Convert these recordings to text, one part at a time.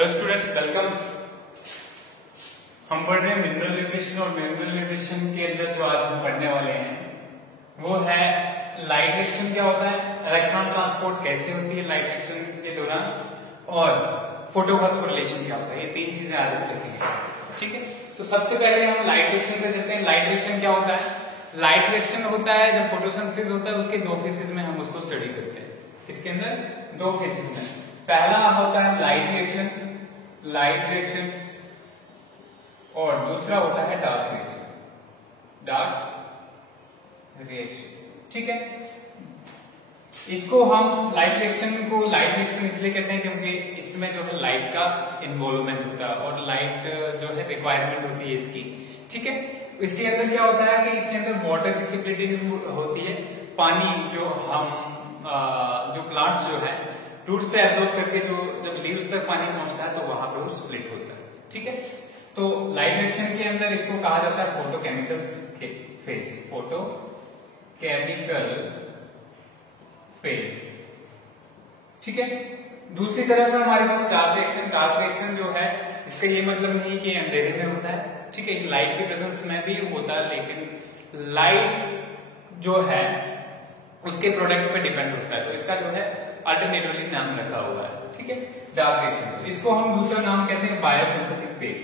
Hello students, welcome. हम पढ़ रहे हैं मिनरल न्यूट्रिशन, और मिनरल न्यूट्रिशन के अंदर जो आज हम पढ़ने वाले हैं वो है लाइट रिएक्शन क्या होता है, इलेक्ट्रॉन ट्रांसपोर्ट कैसे होती है लाइट रिएक्शन के दौरान, और फोटोफॉस्फोरिलेशन क्या होता है। ये तीन चीजें आज हम देखेंगे, ठीक है। तो सबसे पहले हम लाइट रिएक्शन पे चलते हैं। लाइट रिएक्शन क्या होता है? लाइट रिएक्शन होता है जब फोटोसिंथेसिस होता है, उसके दो फेसेस में हम उसको स्टडी करते हैं। इसके अंदर दो फेसेस में पहला होता है लाइट रिएक्शन, और दूसरा होता है डार्क रिएक्शन, ठीक है। इसको हम लाइट रिएक्शन इसलिए कहते हैं क्योंकि इसमें जो है लाइट का इन्वॉल्वमेंट होता है, और लाइट जो है रिक्वायरमेंट होती है इसकी, ठीक है। इसके अंदर क्या होता है कि इसके अंदर वाटर की स्प्लिटिंग होती है। पानी जो जो प्लांट्स जो है रूट से एब्जॉर्ब करके जो जब लीव्स तक पानी पहुंचता है तो वहां पर वो स्प्लिट होता है, ठीक है। तो लाइट रिएक्शन के अंदर इसको कहा जाता है फोटोकेमिकल फेज, ठीक है। दूसरी तरफ है हमारे पास डार्क रिएक्शन जो है, इसका ये मतलब नहीं कि अंधेरे में होता है, ठीक है। लाइट के प्रेजेंस में भी होता है, लेकिन लाइट जो है उसके प्रोडक्ट पे डिपेंड होता है, तो इसका जो है अल्टरनेटिवली नाम रखा हुआ है, ठीक है, डार्क रिएक्शन। इसको हम दूसरा नाम कहते हैं बायोसिंथेटिक फेज,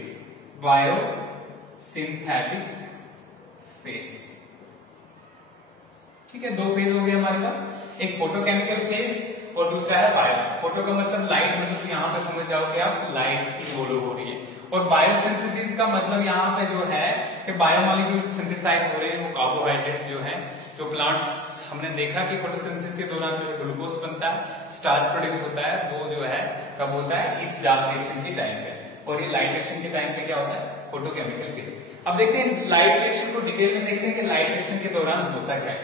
ठीक है। दो फेज हो गए हमारे पास, एक फोटोकेमिकल फेज और दूसरा है बायो। फोटो का मतलब लाइट, मतलब यहाँ पे समझ जाओ कि आप लाइट की फॉलो हो रही है, और बायोसिंथेसिस का मतलब यहाँ पे जो है कि बायोमॉलिक्यूल सिंथेसाइज हो रहे हैं, वो कार्बोहाइड्रेट्स जो है, जो प्लांट्स हमने देखा कि फोटोसिंथेसिस के दौरान जो ग्लूकोज बनता है, स्टार्च प्रोड्यूस होता है, वो जो है कब होता है? इस डार्क रिएक्शन के टाइम पे, और ये लाइट रिएक्शन के टाइम पे क्या होता है? Photochemical phase. अब देखते हैं लाइट रिएक्शन को डिटेल में, देखते हैं कि लाइट रिएक्शन के दौरान होता क्या है,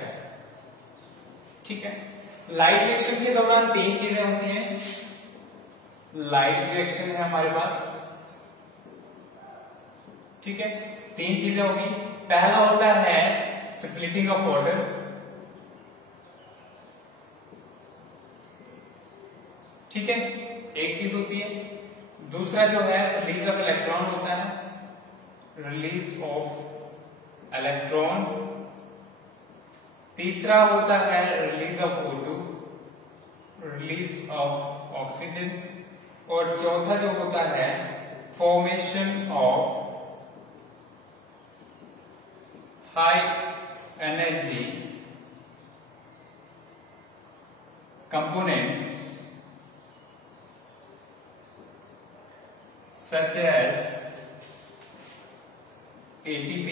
ठीक है। लाइट रिएक्शन के दौरान तीन चीजें होती हैं। लाइट रिएक्शन है हमारे पास, ठीक है, तीन चीजें होगी। पहला होता है स्प्लिटिंग ऑफ वाटर, ठीक है, एक चीज होती है। दूसरा जो है रिलीज ऑफ इलेक्ट्रॉन होता है, रिलीज ऑफ इलेक्ट्रॉन। तीसरा होता है release of O2, release of oxygen. और चौथा जो होता है formation of high energy components such as ATP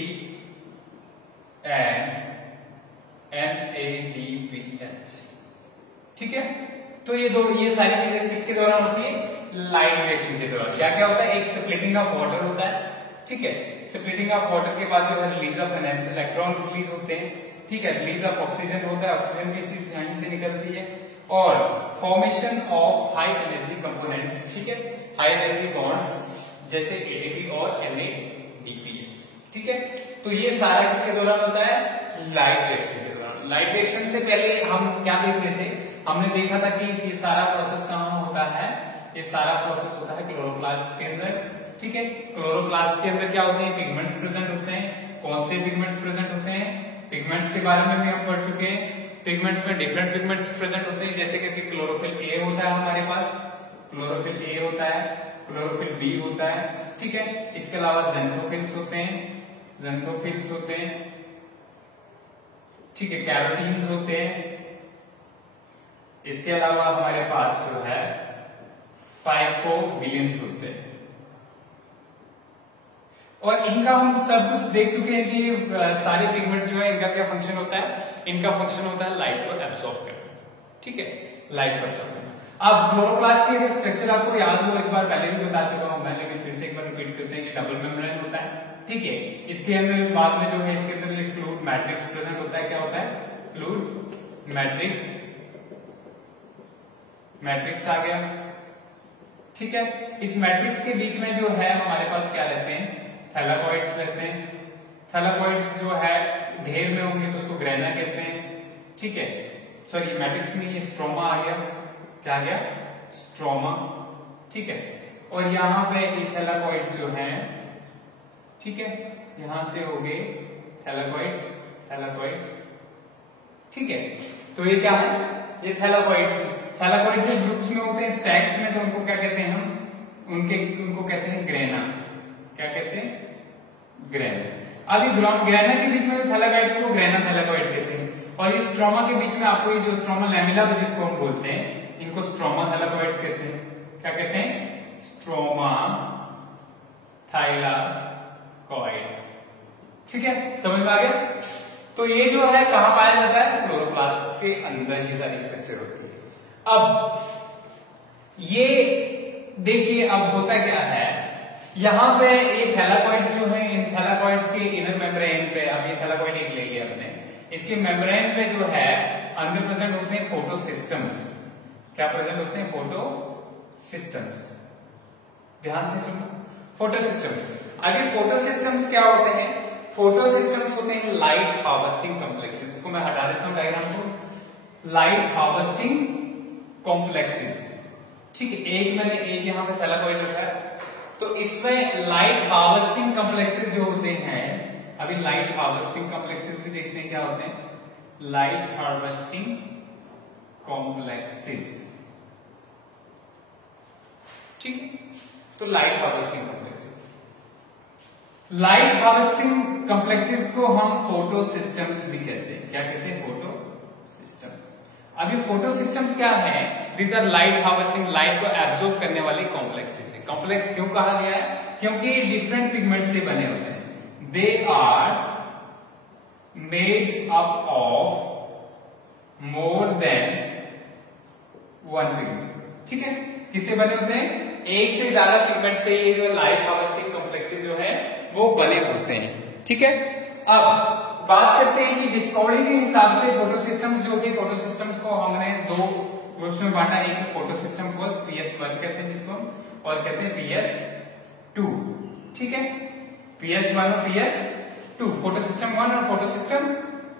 and NADPH, ठीक है। तो ये सारी चीजें किसके दौरान होती है? लाइट रिएक्शन के दौरान। क्या क्या होता है? एक स्प्लिटिंग ऑफ वाटर होता है, ठीक है। स्प्लिटिंग ऑफ वाटर के बाद जो है रिलीज ऑफ इलेक्ट्रॉन रिलीज होते हैं, ठीक है। रिलीज ऑफ ऑक्सीजन होता है, ऑक्सीजन भी इसी यहीं से निकलती है, और formation of high energy components, ठीक है, हाई एनर्जी बॉन्ड्स जैसे ATP और NADPH, ठीक है। तो ये सारा किसके दौरान होता है? लाइट रिएक्शन के दौरान। लाइट रिएक्शन से पहले हम क्या देख रहे थे? हमने देखा था कि ये सारा प्रोसेस कहाँ होता है? ये सारा प्रोसेस होता है क्लोरोप्लास्ट के अंदर, ठीक है। क्लोरोप्लास्ट के अंदर क्या होते हैं? पिगमेंट्स प्रेजेंट होते हैं। कौन से पिगमेंट्स प्रेजेंट होते हैं? पिगमेंट्स के बारे में भी हम पढ़ चुके हैं। पिगमेंट्स में डिफरेंट पिगमेंट्स प्रेजेंट होते हैं, जैसे कि क्लोरोफिल A होता है हमारे पास, क्लोरोफिल A होता है, क्लोरोफिल B होता है, ठीक है। इसके अलावा ज़ैंथोफिल्स होते हैं, ठीक है, कैरोटीन्स होते हैं। इसके अलावा हमारे पास जो है फाइकोबिलियंस होते हैं। और इनका हम सब कुछ देख चुके हैं कि सारे पिगमेंट जो है इनका क्या फंक्शन होता है? इनका फंक्शन होता है लाइट को एब्सॉर्ब करना, ठीक है, लाइट को एब्सॉर्ब करना। अब क्लोरोप्लास्ट की स्ट्रक्चर आपको याद हो, एक बार पहले भी बता चुका हूं मैं, लेकिन फिर से एक बार रिपीट करते हैं कि डबल मेम्ब्रेन होता है, ठीक है। इसके अंदर बाद में जो है इसके अंदर एक फ्लूइड मैट्रिक्स प्रेजेंट होता है। क्या होता है? फ्लूइड मैट्रिक्स आ गया, ठीक है। इस मैट्रिक्स के बीच में जो है हमारे पास क्या रहते हैं? थैलाकॉइड्स रहते हैं। थैलाकॉइड्स जो है ढेर में होंगे तो उसको ग्रेना कहते हैं, ठीक है। सॉरी, मैट्रिक्स में ये स्ट्रोमा आ गया, क्या आ गया? स्ट्रोमा, ठीक है। और यहाँ पे थैलाकोइड्स जो हैं, ठीक है, यहां से हो गए थैलाकोइड्स, थैलाकोइड्स, ठीक है। तो ये क्या है, ये थैलाकोइड्स। थैलाकोइड्स जो ग्रुप्स में होते हैं स्टैक्स में, तो उनको क्या कहते हैं हम, उनको कहते हैं ग्रेना। क्या कहते हैं, ग्रेना। अब ये ग्रेना के बीच में थैलाकोइड को ग्रेना थैलाकोइड कहते हैं, और ये स्ट्रोमा के बीच में आपको ये जो स्ट्रोमा लैमिला जिसको हम बोलते हैं, इनको स्ट्रोमा थैलाकोइड्स कहते हैं। क्या कहते हैं, स्ट्रोमा थाइलाकोइड्स, ठीक है, समझ में आ गया। तो ये जो है कहां पाया जाता है, क्लोरोप्लास्ट के अंदर ये सारी स्ट्रक्चर होती है। अब ये देखिए अब होता क्या है, यहां पे ये थैलाकोइड्स जो है, इन थैलाकोइड्स के इनर मेम्ब्रेन पे, अब ये थैलाकोइड एक ले लिया हमने, इसके मेम्ब्रेन पे जो है अंदर प्रेजेंट होते हैं फोटोसिस्टम्स। क्या प्रेजेंट होते हैं, फोटोसिस्टम्स। ध्यान से सुनो, फोटोसिस्टम्स। अभी फोटोसिस्टम्स क्या होते हैं, फोटोसिस्टम्स होते हैं लाइट हार्वेस्टिंग कॉम्प्लेक्सेस। इसको मैं हटा देता हूं डायग्राम को, लाइट हार्वेस्टिंग कॉम्प्लेक्सेस, ठीक है। एक मैंने एक यहां पे थैलाकोइड रखा है, तो इसमें लाइट हार्वेस्टिंग कॉम्प्लेक्सेस जो होते हैं, अभी लाइट हार्वेस्टिंग कॉम्प्लेक्सेस भी देखते हैं क्या होते हैं, लाइट हार्वेस्टिंग कॉम्प्लेक्सेस, ठीक है। तो light harvesting complexes, light harvesting complexes को हम फोटोसिस्टम्स भी कहते हैं। क्या कहते हैं, फोटोसिस्टम। अभी फोटोसिस्टम्स क्या है, these are light harvesting, light को एब्जॉर्ब करने वाली कॉम्प्लेक्सेस है। कॉम्प्लेक्स क्यों कहा गया है, क्योंकि डिफरेंट पिगमेंट से बने होते हैं। They are made up of more than one pigment, ठीक है। किससे बने होते हैं, एक से ज्यादा पिगमेंट से ये जो लाइट हार्वेस्टिंग कॉम्प्लेक्सेस जो है वो बने होते हैं, ठीक है। अब बात करते हैं कि डिस्कवरी के हिसाब से फोटोसिस्टम्स जो होती है, फोटोसिस्टम्स को हमने दो ग्रुप्स में बांटा, एक फोटोसिस्टम फर्स्ट PS1 कहते हैं जिसको, और कहते हैं PS2, ठीक है। PS1 और PS2, फोटोसिस्टम 1 और फोटोसिस्टम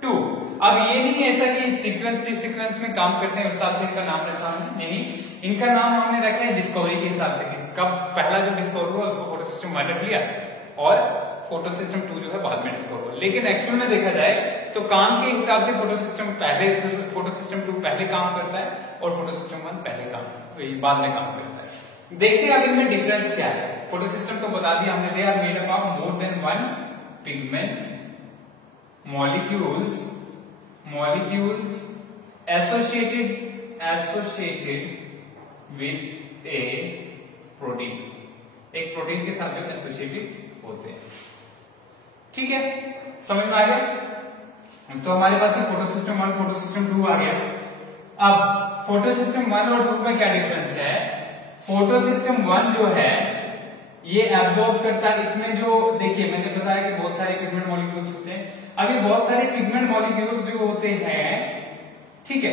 2। अब ये नहीं है ऐसा कि सीक्वेंस जिस सीक्वेंस में काम करते हैं उस हिसाब से इनका नाम रखा हमने, नहीं, इनका नाम हमने रखा है डिस्कवरी के हिसाब से। कब पहला जो डिस्कवर हुआ उसको फोटोसिस्टम 1 रख लिया, और फोटोसिस्टम 2 जो है बाद में डिस्कवर हुआ। लेकिन एक्चुअल में देखा जाए तो काम के हिसाब से फोटोसिस्टम 2 पहले काम करता है और फोटोसिस्टम 1 पहले काम बाद में काम करता है। देखते हैं अब इनमें डिफरेंस क्या है। फोटोसिस्टम तो बता दिया हमने, they are made up of more than one pigment molecules associated with a protein, एक प्रोटीन के साथ जो एसोसिएटेड होते हैं, ठीक है, समझ में आ गया। तो हमारे पास फोटोसिस्टम 1 फोटोसिस्टम 2 आ गया। अब फोटोसिस्टम 1 और 2 में क्या डिफरेंस है, फोटोसिस्टम 1 जो है ये एब्जॉर्ब करता है, इसमें जो देखिए मैंने बताया कि बहुत सारे पिगमेंट मॉलिक्यूल्स होते हैं। अभी बहुत सारे पिगमेंट मॉलिक्यूल्स जो होते हैं, ठीक है,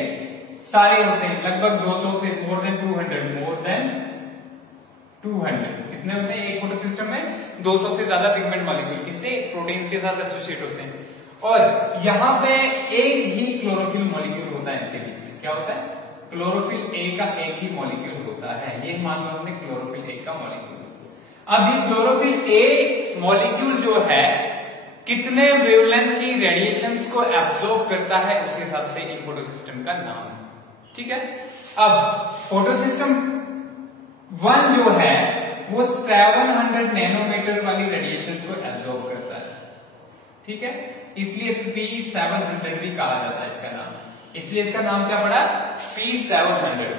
सारे होते हैं लगभग 200 से मोर देन 200 कितने होते हैं एक फोटोसिस्टम में, 200 से ज्यादा पिगमेंट मॉलिक्यूल किससे, प्रोटीन्स के साथ एसोसिएट होते हैं। और यहाँ पे एक ही क्लोरोफिल मॉलिक्यूल होता है इनके बीच में। क्या होता है, क्लोरोफिल ए का एक ही मॉलिक्यूल होता है, ये मान लो हमने क्लोरोफिल ए का मॉलिक्यूल। अभी क्लोरोफिल ए मॉलिक्यूल जो है कितने वेवलेंथ की रेडिएशंस को एब्जॉर्ब करता है उस हिसाब से इन फोटोसिस्टम का नाम है, ठीक है। अब फोटोसिस्टम 1 जो है वो 700 नैनोमीटर वाली रेडिएशंस को एब्जॉर्ब करता है, ठीक है, इसलिए P700 भी कहा जाता है इसका नाम, इसलिए इसका नाम क्या पड़ा, P700।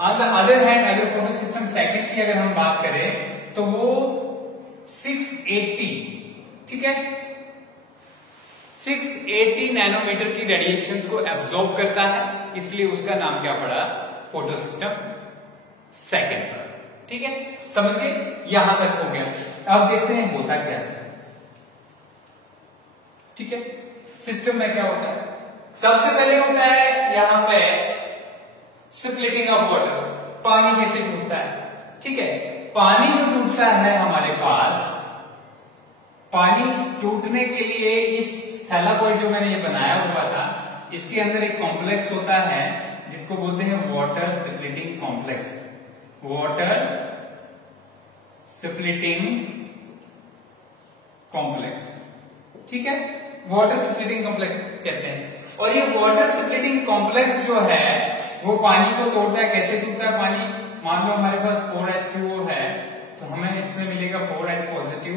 On the other hand अगर फोटोसिस्टम सेकंड की अगर हम बात करें तो वो 680, ठीक है, 680 नैनोमीटर की रेडिएशंस को एब्जॉर्ब करता है, इसलिए उसका नाम क्या पड़ा, फोटोसिस्टम सेकंड पड़ा, ठीक है, समझ गए, यहां तक हो गया। अब देखते हैं होता क्या है, ठीक है। सिस्टम में क्या होता है, सबसे पहले होता है यहां पे स्प्लिटिंग ऑफ वाटर, पानी कैसे टूटता है, ठीक है। पानी जो टूटता है हमारे पास, पानी टूटने के लिए इस थैलाकोइड जो मैंने ये बनाया हुआ था इसके अंदर एक कॉम्प्लेक्स होता है जिसको बोलते हैं water splitting complex, water splitting complex, ठीक है, वाटर स्प्लिटिंग कॉम्प्लेक्स कहते हैं। और ये वाटर स्प्लिटिंग कॉम्प्लेक्स जो है वो पानी को तोड़ता है। कैसे टूटता है पानी? मान लो हमारे पास 4H2O है, तो हमें इसमें मिलेगा 4H पॉजिटिव,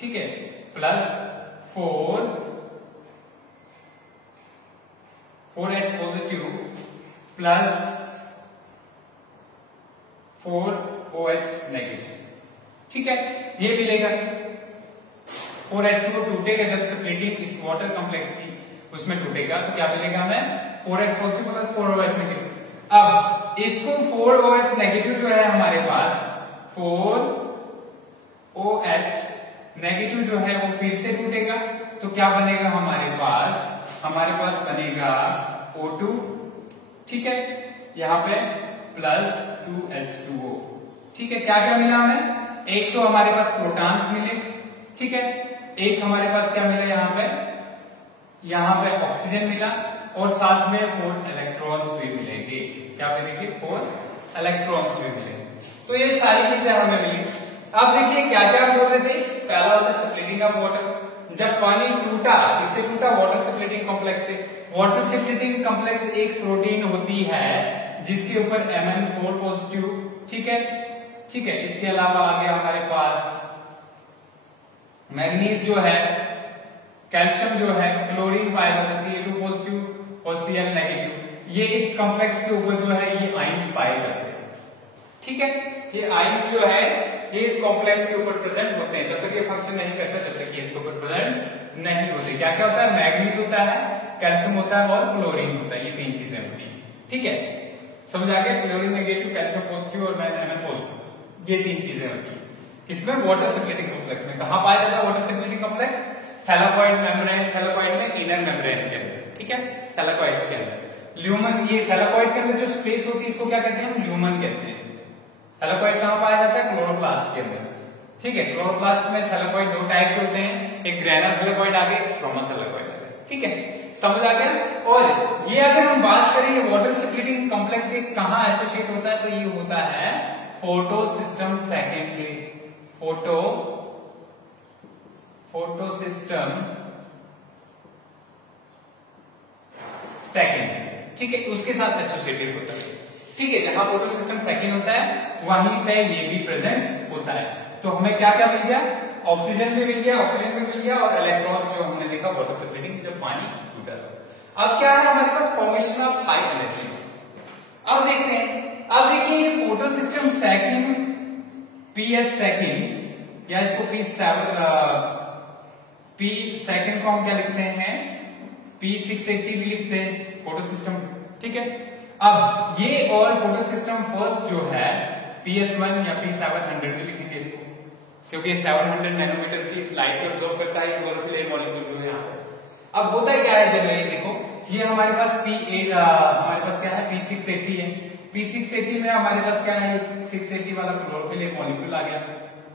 ठीक है, plus 4H positive plus 4OH negative, ठीक है, ये मिलेगा। 4H2O टूटेगा जब स्प्लिटिंग इस वाटर कॉम्प्लेक्स की उसमें टूटेगा, तो क्या मिलेगा हमें? 4H positive plus 4OH negative. अब इसको 4OH नेगेटिव जो है हमारे पास 4OH नेगेटिव जो है वो फिर से टूटेगा, तो क्या बनेगा हमारे पास? हमारे पास बनेगा O2, ठीक है, यहाँ पे प्लस 2H2O, ठीक है। क्या क्या मिला हमें? एक तो हमारे पास प्रोटॉन्स मिले, ठीक है, एक हमारे पास क्या मिला यहाँ पे ऑक्सीजन मिला, और साथ में 4 इलेक्ट्रॉन्स भी मिलेंगे। क्या मिलेंगे? 4 इलेक्ट्रॉन्स भी मिलेंगे। तो ये सारी चीजें हमें मिली। अब देखिए क्या क्या बोल रहे थे। पहला होता है स्प्लिटिंग ऑफ वाटर। जब पानी टूटा, किससे टूटा? वाटर स्प्लिटिंग कॉम्प्लेक्स से। वाटर स्प्लिटिंग कॉम्प्लेक्स एक प्रोटीन होती है जिसके ऊपर Mn4 पॉजिटिव, ठीक है, ठीक है। इसके अलावा आ गया हमारे पास मैग्नीज जो है, कैल्शियम जो है, क्लोरीन पाया जाता है Ca2 पॉजिटिव और Cl नेगेटिव। ये इस कॉम्प्लेक्स के ऊपर जो है ये आयंस पाए जाते हैं, ठीक है। ये आयंस जो है ये इस कॉम्प्लेक्स के ऊपर प्रेजेंट होते हैं। जब तक ये फंक्शन नहीं करते तब तक ये इसके ऊपर प्रेजेंट नहीं होते। क्या क्या होता है? मैग्नीज होता है, कैल्शियम होता है और क्लोरीन होता है। ये तीन चीजें होती है, ठीक है, समझ आ गया? क्लोरीन नेगेटिव, कैल्शियम पॉजिटिव और Mn पॉजिटिव, ये तीन चीजें होती है। इसमें वाटर स्प्लिटिंग कॉम्प्लेक्स में कहां पाया जाता है water splitting complex? Thylakoid membrane, thylakoid में इनर मेम्ब्रेन के अंदर, ठीक है, थैलाकॉइड के अंदर। ल्यूमन, ये थैलाकॉइड के अंदर जो स्पेस होती है इसको क्या कहते हैं? ल्यूमन कहते हैं। थैलाकॉइड कहां पाया जाता है? क्लोरोप्लास्ट के अंदर, ठीक है। क्लोरोप्लास्ट में थैलाकॉइड दो टाइप के होते हैं, एक ग्रेना थैलाकॉइड आ गया, एक स्ट्रोमा थैलाकॉइड आ गया, ठीक है, समझ आ गया। और ये अगर हम बात करें वाटर स्प्लिटिंग कॉम्प्लेक्स से कहां एसोसिएट होता है, तो ये होता है फोटो सिस्टम सेकेंड के, फोटो सिस्टम सेकेंड, ठीक है, उसके साथ एसोसिएटेड होता है, ठीक है। जहां फोटो सिस्टम सेकेंड होता है वहीं पे ये भी प्रेजेंट होता है। तो हमें क्या क्या मिल गया? ऑक्सीजन भी मिल गया, ऑक्सीजन भी मिल गया, और इलेक्ट्रॉन्स जो हमने देखा वाटर स्प्लिटिंग जब पानी टूटा था। अब क्या है हमारे पास? Formation of high energy. अब देखते हैं, अब देखिए ये photo system second, PS second, या इसको P सेकेंड को हम क्या लिखते हैं? P680 भी लिखते हैं फोटो सिस्टम, ठीक है। अब ये और फोटो सिस्टम फर्स्ट जो है PS1 या P700 भी लिखेंगे इसको, क्योंकि 700 नैनोमीटर की लाइट को एब्जॉर्ब करता है क्लोरोफिल ए मॉलिक्यूल जो है यहाँ पे। अब होता है क्या है जनरली, देखो ये हमारे पास हमारे पास क्या है? P680 है। P680 में हमारे पास क्या है? 680 वाला क्लोरोफिल ए मॉलिक्यूल आ गया,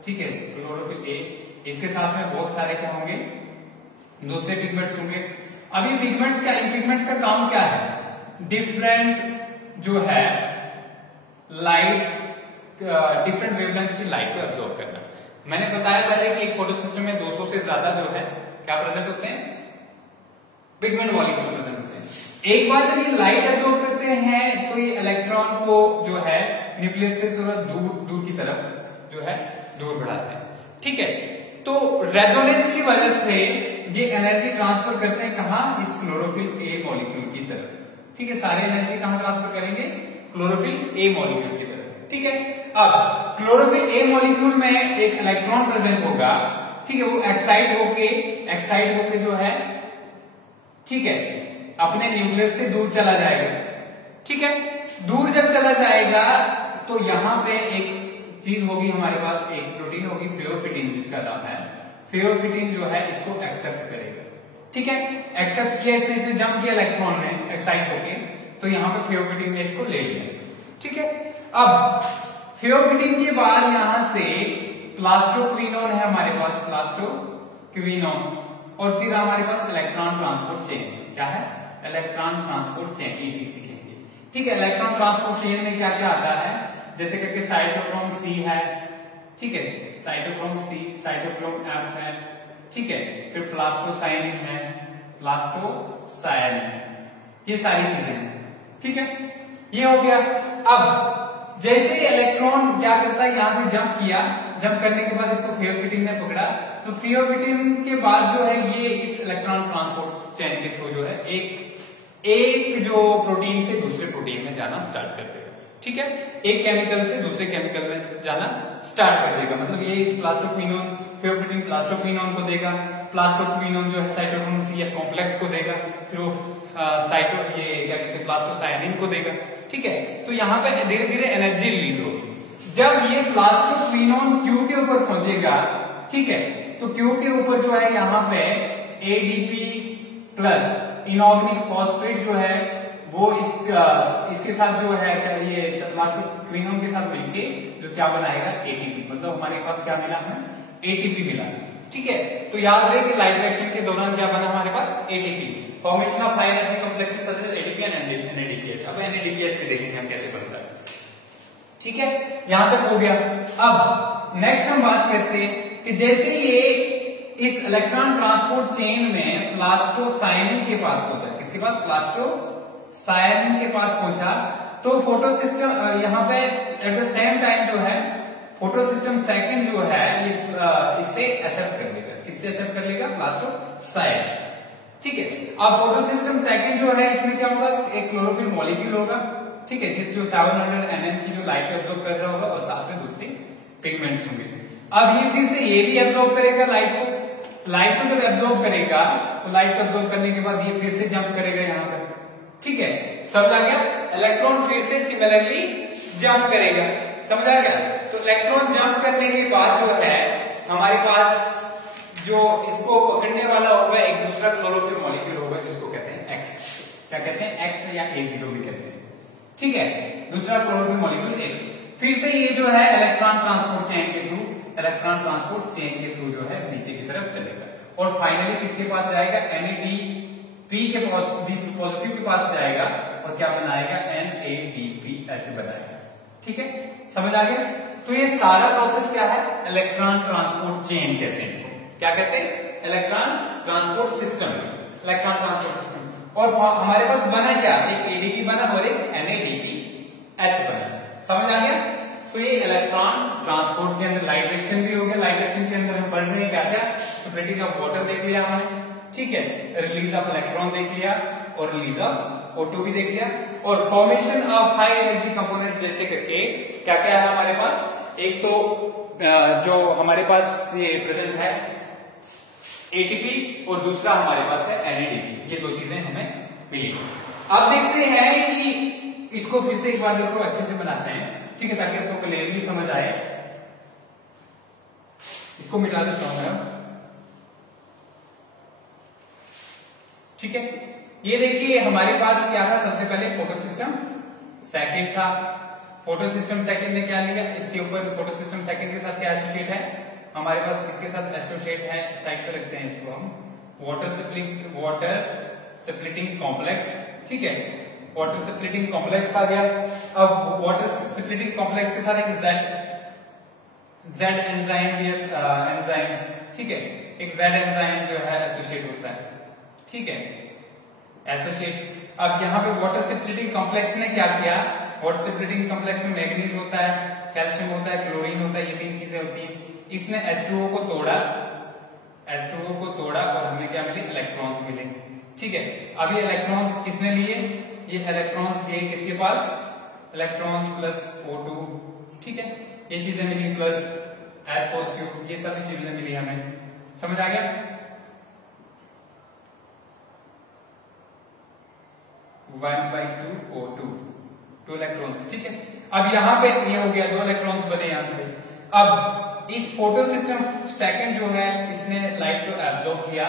ठीक है, क्लोरोफिल ए। इसके साथ में बहुत सारे क्या होंगे? दूसरे पिगमेंट्स होंगे। अभी पिगमेंट्स का, इन पिगमेंट्स का काम क्या है? डिफरेंट जो है लाइट, डिफरेंट वेवलेंथ की लाइट को एब्जॉर्ब करना। मैंने बताया पहले कि एक फोटो सिस्टम में 200 से ज्यादा जो है क्या प्रेजेंट होते हैं? पिगमेंट मॉलिक्यूल प्रेजेंट होते हैं। एक बार जब ये लाइट एब्जॉर्ब करते हैं तो ये इलेक्ट्रॉन को जो है न्यूक्लियस से थोड़ा दूर की तरफ जो है दूर बढ़ाते हैं, ठीक है। तो रेजोनेंस की वजह से ये एनर्जी ट्रांसफर करते हैं कहां? इस क्लोरोफिल ए मॉलिक्यूल की तरफ, ठीक है। सारे एनर्जी कहां ट्रांसफर करेंगे? क्लोरोफिल ए मॉलिक्यूल की तरफ, ठीक है। अब क्लोरोफिल ए मॉलिक्यूल में एक इलेक्ट्रॉन प्रेजेंट होगा, ठीक है, वो एक्साइट होके जो है, ठीक है, अपने न्यूक्लियस से दूर चला जाएगा, ठीक है। दूर जब चला जाएगा तो यहां पे एक चीज होगी हमारे पास, एक प्रोटीन होगी फेओफिटिन, जिसका नाम है फेओफिटिन, जो है इसको एक्सेप्ट करेगा, ठीक है। एक्सेप्ट किया इसने, इसे जंप किया इलेक्ट्रॉन ने एक्साइट होके, तो यहां पे फेओफिटिन ने इसको ले लिया, ठीक है। अब फेओफिटिन के बाद यहां से प्लास्टोक्विनोन है हमारे पास, प्लास्टोक्विनोन, और फिर हमारे पास इलेक्ट्रॉन ट्रांसपोर्ट चेन, क्या है? इलेक्ट्रॉन ट्रांसपोर्ट चेन, ETC कहेंगे, ठीक है। इलेक्ट्रॉन ट्रांसपोर्ट चेन में क्या क्या आता है? जैसे करके साइटोक्रोम C है, ठीक है, साइटोक्रोम सी, साइटोक्रोम एफ है, ठीक है, फिर प्लास्टोसायनिन है, प्लास्टोसायनिन, ये सारी चीजें हैं, ठीक है, ये हो गया। अब जैसे इलेक्ट्रॉन क्या करता है, यहां से जंप किया, जंप करने के बाद इसको फियोफिटिन ने पकड़ा, तो फियोफिटिन के बाद जो है ये इस इलेक्ट्रॉन ट्रांसपोर्ट चेन के थ्रू जो है एक जो प्रोटीन से दूसरे प्रोटीन में जाना स्टार्ट कर देगा, ठीक है, एक केमिकल से दूसरे केमिकल में जाना स्टार्ट कर देगा। मतलब ये इस प्लास्टोक्विनोन, फियोफिटिन प्लास्टोक्विनोन को देगा, प्लास्टोक्विनोन जो है साइटोक्रोम सीएफ कॉम्प्लेक्स को देगा, फिर वो ये क्या कहते हैं प्लास्टोसायनिन को देगा, ठीक है। तो यहाँ पे धीरे धीरे एनर्जी रिलीज होगी। जब ये प्लास्टोक्विनोन क्यू के ऊपर पहुंचेगा, ठीक है, तो क्यू के ऊपर जो है यहाँ पे एडीपी प्लस इनऑर्गेनिक फॉस्फेट जो है वो इसके साथ जो है ये प्लास्टोक्विनोन के साथ मिलके जो क्या बनाएगा एटीपी, मतलब हमारे पास क्या मिला हमें एटीपी मिला, ठीक है। तो याद रहे कि लाइफ रिएक्शन के दौरान क्या बना हमारे पास ATP, formation of high energy complexes such as ADP and NADPs. अब एनएडीपीएस भी देखेंगे हम कैसे बनता है, ठीक है, यहां तक हो गया। अब नेक्स्ट हम बात करते हैं कि जैसे ये इस इलेक्ट्रॉन ट्रांसपोर्ट चेन में प्लास्टोसायनिन के पास पहुंचा, किसके पास, प्लास्टोसायनिन के पास पहुंचा, तो फोटो सिस्टम यहाँ पे एट द सेम टाइम जो है फोटो सिस्टम सेकंड जो है ये इससे एक्सेप्ट कर लेगा, किससे एक्सेप्ट कर लेगा, प्लास्टोसायनिन, ठीक है। अब फोटो सिस्टम सेकंड जो है इसमें क्या होगा, एक क्लोरोफिल मॉलिक्यूल होगा, ठीक है, जिस जो 700 nm की जो लाइट एब्जॉर्ब कर रहा होगा और साथ में दूसरी पिगमेंट्स होंगे। अब ये फिर से ये भी एब्जॉर्ब करेगा लाइट को जब एब्जॉर्ब करेगा तो लाइट को एब्जॉर्ब करने के बाद ये फिर से जंप करेगा यहाँ पर, ठीक है, समझ आ गया। इलेक्ट्रॉन फिर से सिमिलरली जंप करेगा, समझ आ गया। तो इलेक्ट्रॉन जंप करने के बाद जो है हमारे पास जो इसको पकड़ने वाला होगा एक दूसरा क्लोरोफिल मॉलिक्यूल होगा जिसको कहते हैं एक्स, क्या कहते हैं, एक्स या A0 भी कहते हैं, ठीक है, दूसरा क्लोरोफिल मॉलिक्यूल एक्स। फिर से ये जो है इलेक्ट्रॉन ट्रांसपोर्ट चेन के थ्रू जो है नीचे की तरफ चलेगा और फाइनली किसके पास जाएगा, NADP के पॉजिटिव के पास जाएगा और क्या बनाएगा, NADPH बनाएगा, ठीक है, समझ आ गया। तो ये सारा प्रोसेस क्या है, इलेक्ट्रॉन ट्रांसपोर्ट चेन कहते हैं इसको, क्या कहते हैं, electron transport system, electron transport system. और हमारे पास बना क्या, एक एडीपी बना और एक NADPH बना, समझ आ गया। तो ये इलेक्ट्रॉन ट्रांसपोर्ट के अंदर लाइट एक्शन भी हो गया, लाइट एक्शन के अंदर हम पढ़ रहे हैं क्या क्या, स्प्लिटिंग ऑफ वाटर देख लिया हमने, ठीक है, रिलीज ऑफ इलेक्ट्रॉन देख लिया और रिलीज ऑफ O2 भी देख लिया, और formation of high energy components जैसे करके क्या क्या है हमारे पास, एक तो जो हमारे पास ये प्रेजेंट है एटीपी और दूसरा हमारे पास है NADP, ये दो चीजें हमें मिली। अब देखते हैं कि इसको फिर से एक बार देखो अच्छे से बनाते हैं, ठीक है, ताकि आपको क्लियरली समझ आए। इसको मिटा देता हूं मैं, ठीक है। ये देखिए हमारे पास क्या था, सबसे पहले फोटो सिस्टम सेकंड था, फोटो सिस्टम सेकंड ने क्या लिया, इसके ऊपर फोटो सिस्टम सेकंड के साथ क्या एसोसिएट है हमारे पास, इसके साथ एसोसिएट है, साइड पे रखते हैं इसको हम, वाटर स्प्लिटिंग कॉम्प्लेक्स, ठीक है, वाटर स्प्लिटिंग कॉम्प्लेक्स आ गया। अब वाटर स्प्लिटिंग कॉम्प्लेक्स के साथ एक जेड एंजाइम भी एंजाइम, ठीक है, एक जेड एंजाइम जो है एसोसिएट होता है, ठीक है, एसोसिएट। अब यहाँ पे वाटर स्प्लिटिंग कॉम्प्लेक्स ने क्या किया, वाटर स्प्लिटिंग कॉम्प्लेक्स में मैग्नीज होता है, कैल्शियम होता है, क्लोरीन होता है, ये तीन चीजें होती हैं। इसने H2O को तोड़ा और हमें क्या मिले, इलेक्ट्रॉन्स मिले, ठीक है। अब ये इलेक्ट्रॉन्स किसने लिए, ये इलेक्ट्रॉन्स गए किसके पास, इलेक्ट्रॉन्स प्लस O2, ठीक है, ये चीजें मिली, प्लस H पॉजिटिव, ये सभी चीजें मिली हमें, समझ आ गया। 1/2 O2, 2 इलेक्ट्रॉन्स, ठीक है। अब यहाँ पे ये हो गया, 2 इलेक्ट्रॉन्स बने यहां से। अब इस फोटो सिस्टम सेकंड जो है इसने लाइट को एब्जॉर्ब किया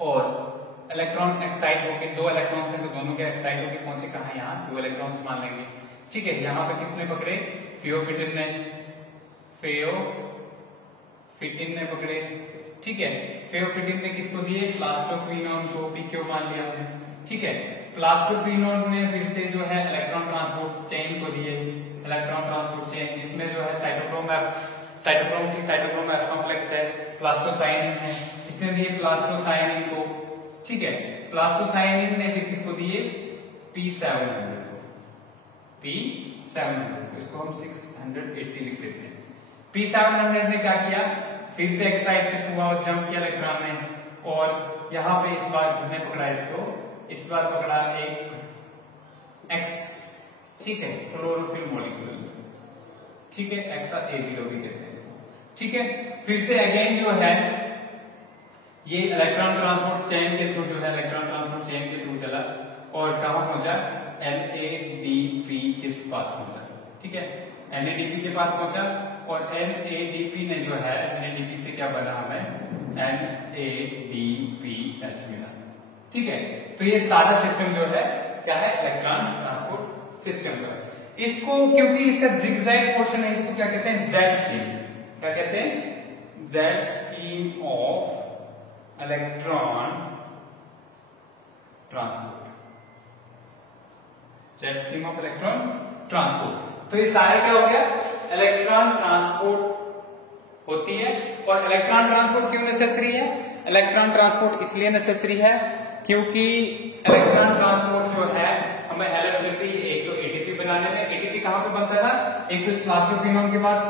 और इलेक्ट्रॉन एक्साइट होकर, 2 इलेक्ट्रॉन्स हैं तो दोनों के एक्साइट होकर पहुंचे कहां, यहाँ 2 इलेक्ट्रॉन्स मान लेंगे, ठीक है। यहाँ पे किसने पकड़े, फियोफिटिन ने पकड़े, ठीक है। फियोफिटिन ने किसको दिए, प्लास्टोक्विनोन को, PQ मान लिया हमने, ठीक है। प्लास्टोक्विनोन ने फिर से जो है इलेक्ट्रॉन ट्रांसपोर्ट चेन को दिए, इलेक्ट्रॉन ट्रांसपोर्ट चेन जिसमें जो है साइटोक्रोम सी साइटोक्रोम कॉम्प्लेक्स है, प्लास्टोसाइनिन है, इसने दिए प्लास्टोसाइनिन को, ठीक है। प्लास्टोसाइनिन ने फिर किसको दिए, P700 को, P700, इसको हम 680 लिख देते हैं। P700 ने क्या किया, फिर से एक साइड पे हुआ और जंप किया इलेक्ट्रॉन ने, और यहां पे इस बार किसने पकड़ा इसको, इस बार पकड़ा एक X, ठीक है, क्लोरोफिल मॉलिक्यूल, ठीक है, XA0 भी कहते हैं इसको, ठीक है। फिर से अगेन जो है ये इलेक्ट्रॉन ट्रांसपोर्ट चेन के थ्रू जो है इलेक्ट्रॉन ट्रांसपोर्ट चेन के थ्रू चला और कहां पहुंचा, NADP के पास पहुंचा, ठीक है, NADP के पास पहुंचा और NADP ने जो है NADP से क्या बना हमें NADPH मिला, ठीक है। तो ये सारा सिस्टम जो है क्या है, इलेक्ट्रॉन ट्रांसपोर्ट सिस्टम का। इसको क्योंकि इसका जिगजैग पोर्शन है, इसको क्या कहते हैं, जेड स्कीम, क्या कहते हैं, Z scheme of electron transport, Z scheme of electron transport. तो ये सारा क्या हो गया, इलेक्ट्रॉन ट्रांसपोर्ट होती है। और इलेक्ट्रॉन ट्रांसपोर्ट क्यों नेसेसरी है, इलेक्ट्रॉन ट्रांसपोर्ट इसलिए नेसेसरी है क्योंकि इलेक्ट्रॉन ट्रांसपोर्ट जो है हमें हेल्प मिलती है एक तो एटीपी बनाने में। एटीपी कहां पे बनता था, एक तो प्लास्टोक्विनोन के पास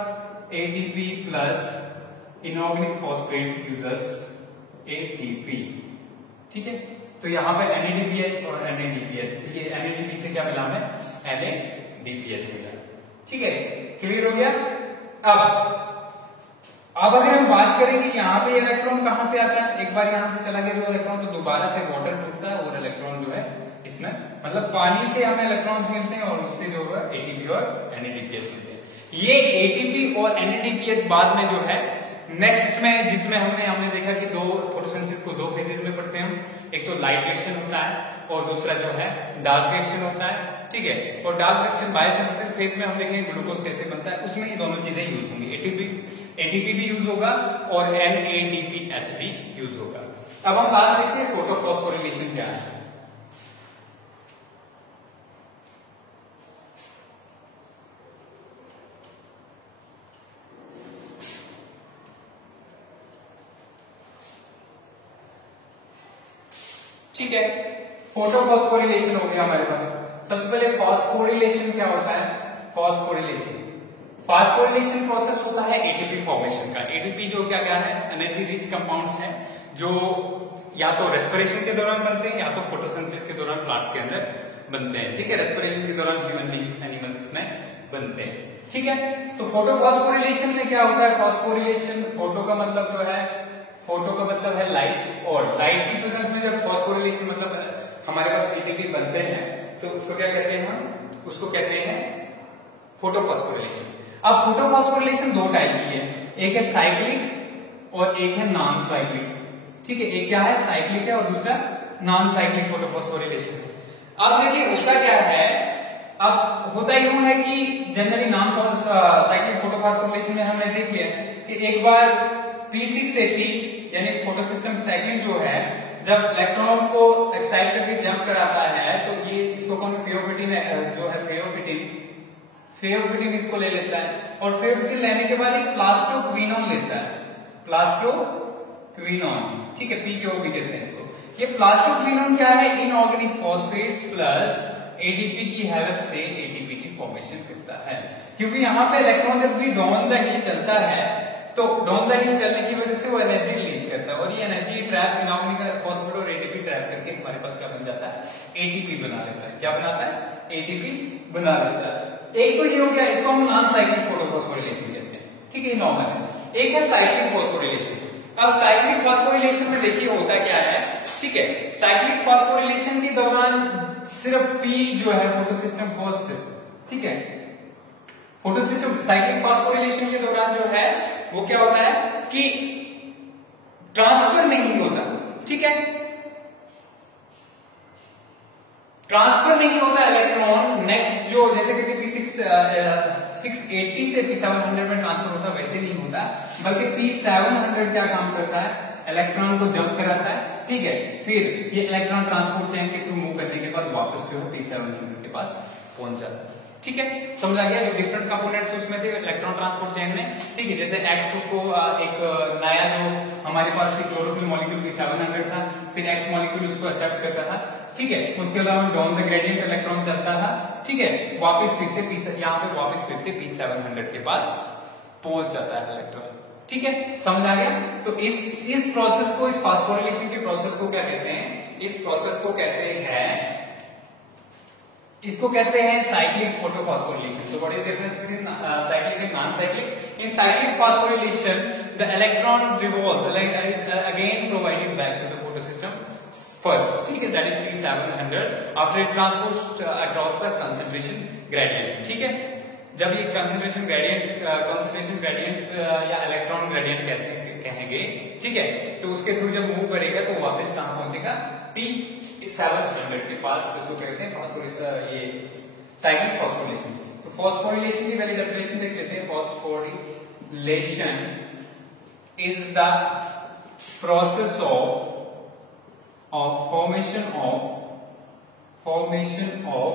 ATP plus inorganic phosphate users ATP, ठीक है। तो यहाँ पे NADPH और NADPH, ये NADP से क्या मिला हमें, NADPH मिला, ठीक है, क्लियर हो गया। अब अगर हम बात करें कि यहाँ पे इलेक्ट्रॉन कहां से आता है, एक बार यहां से चला गया तो इलेक्ट्रॉन तो दोबारा से वाटर टूटता है और इलेक्ट्रॉन जो है इसमें, मतलब पानी से हमें इलेक्ट्रॉन्स मिलते हैं और उससे जो है ATP और NADPH मिलते हैं। ये ATP और NADPH बाद में जो है नेक्स्ट में, जिसमें हमने देखा कि दो फोटोसिंथेसिस को दो फेजेस में पढ़ते हैं, एक तो लाइट रिएक्शन होता है और दूसरा जो है डार्क रिएक्शन होता है, ठीक है। और डार्क रिएक्शन बायोसिंथेसिस फेज में हम देखेंगे ग्लूकोज कैसे बनता है, उसमें ये दोनों चीजें यूज होंगी, ATP भी यूज होगा और NADPH भी यूज होगा। अब हम लास्ट देखते हैं फोटोफॉस्फोरिलेशन क्या है। ठीक है, फोटोफॉस्फोरिलेशन हो गया हमारे पास। सबसे पहले फॉस्फोरिलेशन क्या होता है, फॉस्फोरिलेशन प्रोसेस होता है एटीपी फॉर्मेशन का। एटीपी जो क्या क्या है, एनर्जी रिच कंपाउंड्स हैं जो या तो रेस्पिरेशन के दौरान बनते हैं या तो फोटोसिंथेसिस के दौरान प्लांट्स के अंदर बनते हैं, ठीक है। रेस्पिरेशन के दौरान ह्यूमन बींग्स एनिमल्स में बनते हैं, ठीक है। तो फोटोफॉस्फोरिलेशन में क्या होता है, फॉस्फोरिलेशन, फोटो का मतलब जो है, फोटो का मतलब है लाइट, और लाइट की प्रेजेंस में जब फॉस्फोरिलेशन मतलब हमारे पास एटीपी बनते हैं तो उसको क्या कहते हैं, हम उसको कहते हैं फोटोफॉस्फोरिलेशन। अब फोटोफॉस्फोरिलेशन दो टाइप की है, एक है साइक्लिक और एक है नॉन साइक्लिक, ठीक है। एक क्या है, साइक्लिक है और दूसरा नॉन साइक्लिक फोटोफॉस्फोरिलेशन। अब देखिए होता क्या है, अब होता यूं है कि जनरली नॉन साइक्लिक फोटोफॉस्फोरिलेशन में हमने देख लिया कि एक बार P680 यानी फोटोसिस्टम साइक्लिंग जो है, जब इलेक्ट्रॉन को एक्साइट करके जंप कराता है तो ये इसको कौन, फेयोफिटिन जो है, फेयोफिटिन इसको ले लेता है और फेयोफिटिन लेने के बाद एक प्लास्टोक्विनोन लेता है, प्लास्टोक्विनोन, ठीक है, PKO भी कहते हैं इसको। ये प्लास्टोक्विनोन क्या है, इनऑर्गेनिक फॉस्फेट्स प्लस ADP की हेल्प से ATP की फॉर्मेशन करता है। क्योंकि यहाँ पे इलेक्ट्रॉन जब भी डाउन द हिल चलता है तो डाउन द हिल चलने की वजह से वो एनर्जी रिलीज करता है और ये एनर्जी ट्रैप इनऑर्गेनिक फॉस्फेट और ATP ट्रैप करके हमारे पास क्या बन जाता है, ATP बना लेता है। क्या बनाता है, ATP बना लेता है। एक तो ये हो गया, इसको हम नॉन साइक्लिक फोटोफॉस्फोरिलेशन कहते हैं, ठीक है, नॉर्मल है। एक है साइक्लिक फॉस्फोरिलेशन। अब साइक्लिक फॉस्फोरिलेशन में देखिए होता क्या है, ठीक है। साइक्लिक फॉस्फोरिलेशन के दौरान सिर्फ P जो है फोटोसिस्टम फर्स्ट, ठीक है, फोटोसिस्टम साइक्लिक फॉस्फोरिलेशन के दौरान जो है वो क्या होता है कि ट्रांसफर नहीं होता, ठीक है, ट्रांसफर नहीं होता इलेक्ट्रॉन नेक्स्ट जो जैसे कि P680 से P700 में ट्रांसफर होता वैसे नहीं होता, बल्कि P700 क्या काम करता है, इलेक्ट्रॉन को जंप कराता है, ठीक है, फिर ये इलेक्ट्रॉन ट्रांसपोर्ट चेन के थ्रू मूव करने के बाद वापस जो है P700 के पास पहुंच जाता है, ठीक है, समझ आ गया। जो डिफरेंट कंपोनेंट्स उसमें थे इलेक्ट्रॉन ट्रांसपोर्ट चेन में, ठीक है, जैसे एक्स उसको एक नया जो हमारे पास क्लोरोफिल मॉलिक्यूल P700 था, फिर एक्स मॉलिक्यूल उसको एक्सेप्ट करता था, ठीक है, उसके अलावा डाउन द ग्रेडियंट इलेक्ट्रॉन चलता था, ठीक है, वापस फिर से यहाँ पे वापस फिर से P700 के पास पहुंच जाता है इलेक्ट्रॉन, ठीक है, समझ आ गया। तो इस प्रोसेस को, इस फास्फोरिलेशन के प्रोसेस को क्या कहते हैं? इस प्रोसेस को कहते हैं, इसको कहते हैं cyclic photophosphorylation. So what is the difference between cyclic and non cyclic? In cyclic phosphorylation the electron revolves is again provided back to the photosystem first, ठीक है, that is P700 after it transports across the concentration gradient, ठीक है। जब ये concentration gradient या electron gradient कैसे कहेंगे, ठीक है, तो उसके थ्रू जब मूव करेगा तो वापस कहां पहुंचेगा? P700 के पास, इसको कहते हैं ये साइक्लिक फास्फोरिलेशन। तो फास्फोरिलेशन की पहले डेफिनेशन देख लेते हैं। Phosphorylation is the process of formation of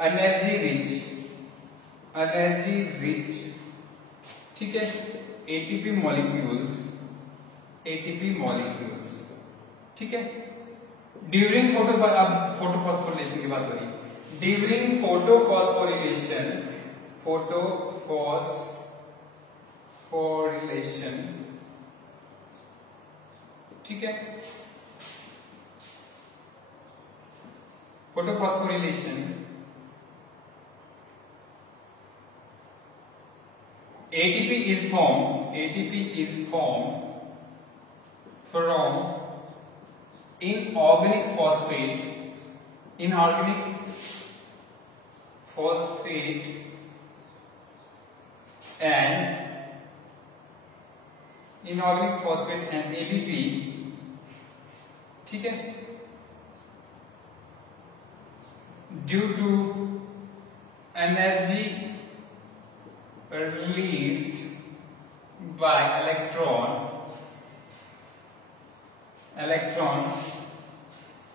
energy rich, ठीक है, एटीपी मॉलिक्यूल्स, ठीक है, ड्यूरिंग फोटोफॉस्फोरिलेशन की बात हो रही है। ड्यूरिंग फोटोफॉस्फोरिलेशन, ठीक है, photophosphorylation ATP is formed from inorganic phosphate and ADP, ठीक है, due to energy released by electron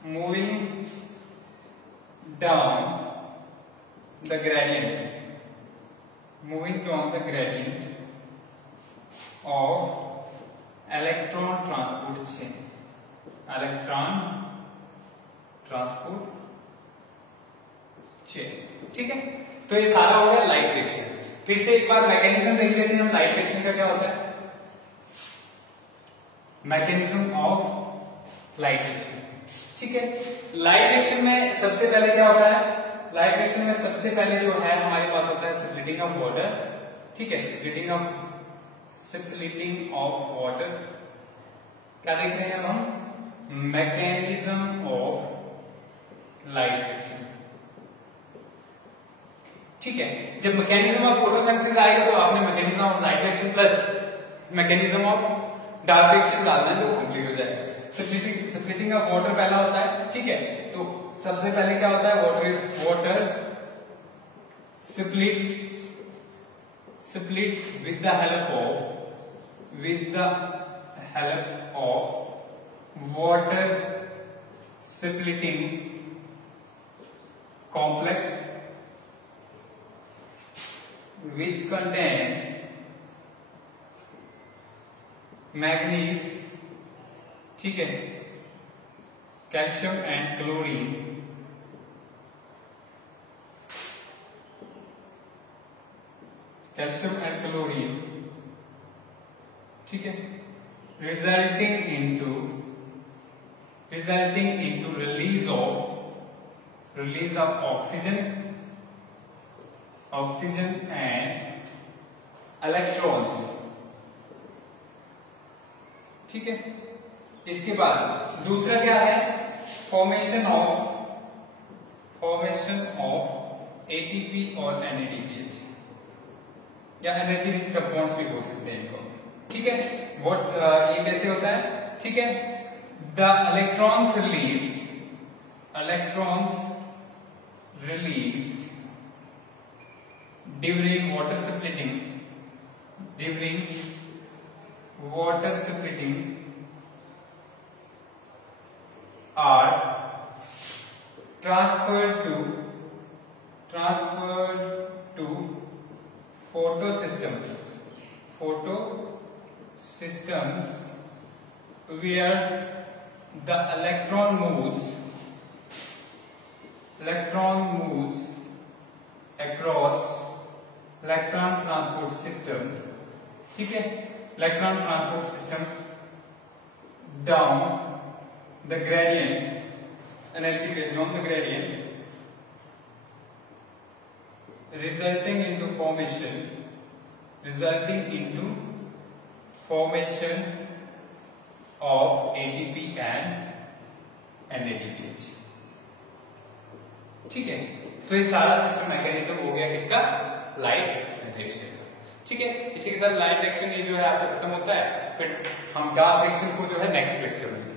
moving down the gradient of electron transport chain, ठीक है। तो ये सारा हो गया लाइट रिएक्शन। फिर से एक बार मैकेनिज्म देख लेते हैं हम, लाइट रिएक्शन का क्या होता है। मैकेनिज्म ऑफ लाइट रिएक्शन, ठीक है। लाइट रिएक्शन में सबसे पहले क्या होता है? लाइट रिएक्शन में सबसे पहले जो है हमारे पास होता है स्प्लिटिंग ऑफ वाटर, ठीक है, स्प्लिटिंग ऑफ वाटर। क्या देख रहे हैं अब हम? मैकेनिज्म ऑफ लाइट रिएक्शन, ठीक है। जब मैकेनिज्म ऑफ फोटोसिंथेसिस आएगा तो आपने mechanism of light reaction plus mechanism of dark reaction डालना है तो कंप्लीट हो जाएगा। स्प्लिटिंग ऑफ वाटर पहला होता है, ठीक है। तो सबसे पहले क्या होता है? Water splits with the help of water splitting complex which contains manganese, ठीक है, कैल्शियम एंड क्लोरीन, ठीक है, resulting into release of oxygen and electrons, ठीक है। इसके बाद दूसरा क्या है? फॉर्मेशन ऑफ ATP और NADPH या एनर्जी रिच कंपाउंड्स भी बोल सकते हैं इनको, ठीक है। ये कैसे होता है? ठीक है, the electrons released during water splitting are transferred to transferred to photosystems where the electron moves across electron transport system, ठीक है, electron transport system down the gradient, energy along the gradient, resulting into formation of ATP and NADPH। ठीक है, तो ये सारा system mechanism हो गया किसका, लाइट रिएक्शन। ठीक है, इसी के साथ लाइट रिएक्शन ये जो है आपका खत्म होता है। फिर हम डार्क रिएक्शन को जो है नेक्स्ट लेक्चर में